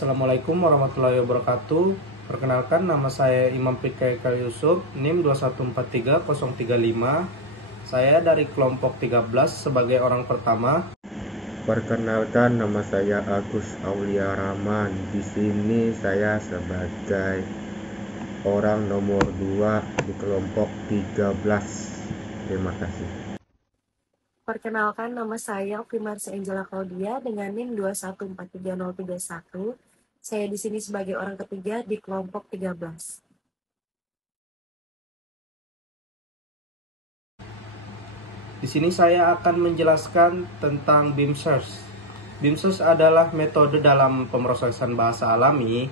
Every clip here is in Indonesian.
Assalamualaikum warahmatullahi wabarakatuh. Perkenalkan, nama saya Imam Pikaikal Yusuf, NIM 2143035. Saya dari kelompok 13 sebagai orang pertama. Perkenalkan, nama saya Agus Aulia Rahman. Di sini saya sebagai orang nomor 2 di kelompok 13. Terima kasih. Perkenalkan, nama saya Primarsa Angela Claudia dengan NIM 2143031. Saya di sini sebagai orang ketiga di kelompok 13. Di sini saya akan menjelaskan tentang BIM Search. BIM Search adalah metode dalam pemrosesan bahasa alami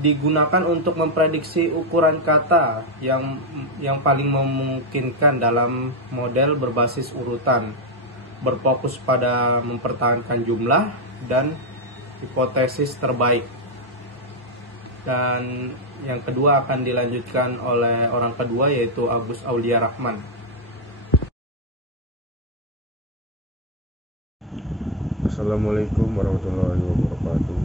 digunakan untuk memprediksi ukuran kata yang paling memungkinkan dalam model berbasis urutan, berfokus pada mempertahankan jumlah dan hipotesis terbaik. Dan yang kedua akan dilanjutkan oleh orang kedua, yaitu Agus Aulia Rahman. Assalamualaikum warahmatullahi wabarakatuh.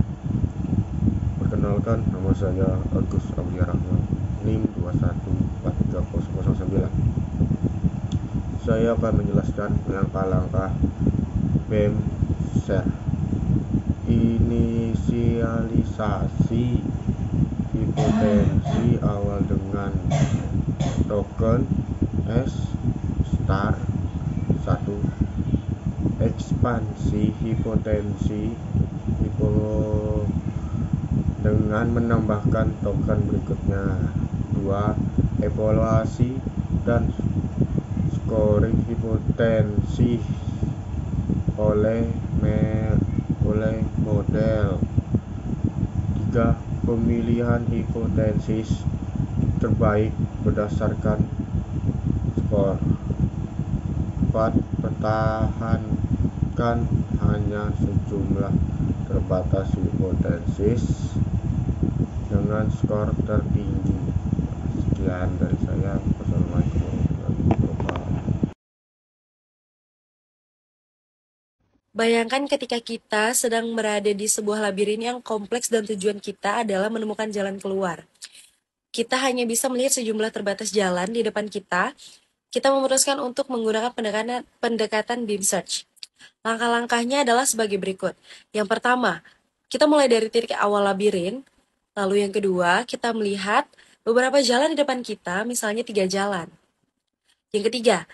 Perkenalkan, nama saya Agus Aulia Rahman, NIM 2143009. Saya akan menjelaskan langkah-langkah BIM Search. Inisialisasi hipotensi awal dengan token S star 1. Ekspansi hipotensi dengan menambahkan token berikutnya. 2. Evaluasi dan scoring hipotensi oleh model. 3. Pemilihan hipotesis terbaik berdasarkan skor. 4. Pertahankan hanya sejumlah terbatas hipotesis dengan skor tertinggi. Sekian dari saya. Wassalamualaikum warahmatullahi wabarakatuh. Bayangkan ketika kita sedang berada di sebuah labirin yang kompleks dan tujuan kita adalah menemukan jalan keluar. Kita hanya bisa melihat sejumlah terbatas jalan di depan kita. Kita memutuskan untuk menggunakan pendekatan BIM Search. Langkah-langkahnya adalah sebagai berikut. Yang pertama, kita mulai dari titik awal labirin. Lalu yang kedua, kita melihat beberapa jalan di depan kita, misalnya 3 jalan. Yang ketiga,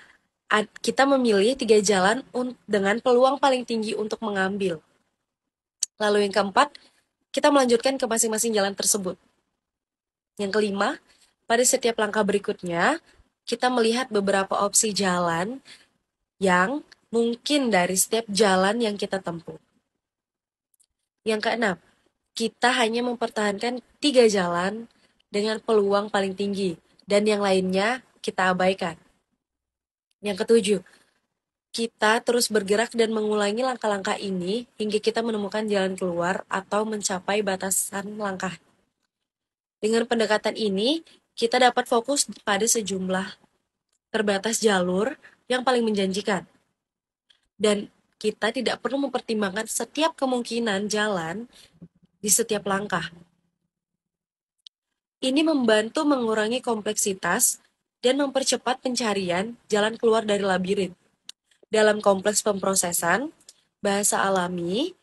kita memilih 3 jalan dengan peluang paling tinggi untuk mengambil. Lalu yang keempat, kita melanjutkan ke masing-masing jalan tersebut. Yang kelima, pada setiap langkah berikutnya, kita melihat beberapa opsi jalan yang mungkin dari setiap jalan yang kita tempuh. Yang keenam, kita hanya mempertahankan 3 jalan dengan peluang paling tinggi, dan yang lainnya kita abaikan. Yang ketujuh, kita terus bergerak dan mengulangi langkah-langkah ini hingga kita menemukan jalan keluar atau mencapai batasan langkah. Dengan pendekatan ini, kita dapat fokus pada sejumlah terbatas jalur yang paling menjanjikan. Dan kita tidak perlu mempertimbangkan setiap kemungkinan jalan di setiap langkah. Ini membantu mengurangi kompleksitas dan mempercepat pencarian jalan keluar dari labirin. Dalam kompleks pemrosesan bahasa alami,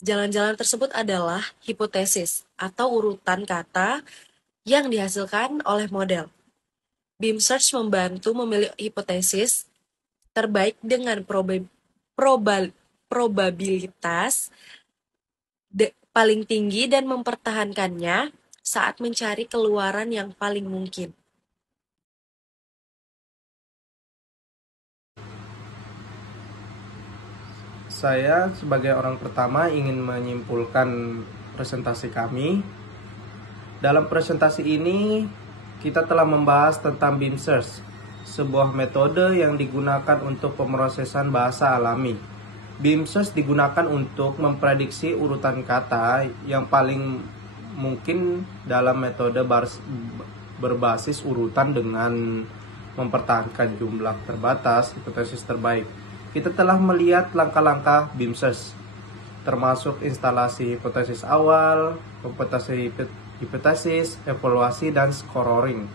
jalan-jalan tersebut adalah hipotesis atau urutan kata yang dihasilkan oleh model. BIM Search membantu memilih hipotesis terbaik dengan probabilitas paling tinggi dan mempertahankannya saat mencari keluaran yang paling mungkin. Saya sebagai orang pertama ingin menyimpulkan presentasi kami. Dalam presentasi ini, kita telah membahas tentang BIM Search, sebuah metode yang digunakan untuk pemrosesan bahasa alami. BIM Search digunakan untuk memprediksi urutan kata yang paling mungkin dalam metode berbasis urutan dengan mempertahankan jumlah terbatas, hipotesis terbaik. Kita telah melihat langkah-langkah BIM Search. termasuk instalasi hipotesis awal, hipotesis, evaluasi, dan scoring.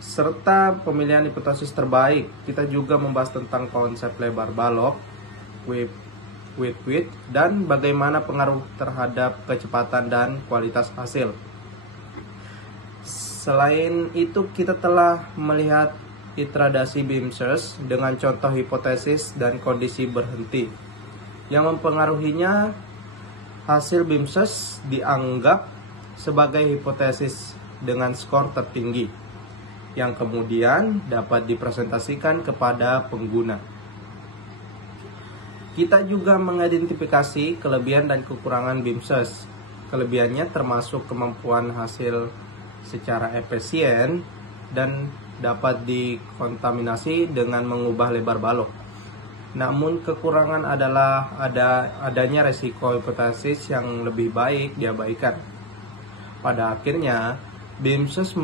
Serta pemilihan hipotesis terbaik. Kita juga membahas tentang konsep lebar balok, width, dan bagaimana pengaruh terhadap kecepatan dan kualitas hasil. Selain itu, kita telah melihat iterasi beam search dengan contoh hipotesis dan kondisi berhenti. Yang mempengaruhinya, hasil beam search dianggap sebagai hipotesis dengan skor tertinggi, yang kemudian dapat dipresentasikan kepada pengguna. Kita juga mengidentifikasi kelebihan dan kekurangan beam search. Kelebihannya termasuk kemampuan hasil secara efisien dan dapat dikontaminasi dengan mengubah lebar balok. Namun kekurangan adalah adanya resiko hipotesis yang lebih baik diabaikan. Pada akhirnya, beam search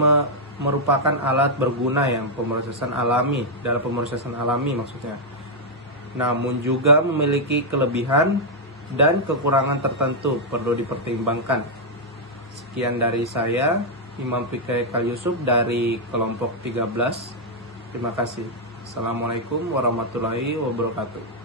merupakan alat berguna yang pemrosesan alami maksudnya. Namun juga memiliki kelebihan dan kekurangan tertentu perlu dipertimbangkan. Sekian dari saya, Imam Fikri Kal Yusuf dari kelompok 13. Terima kasih. Assalamualaikum warahmatullahi wabarakatuh.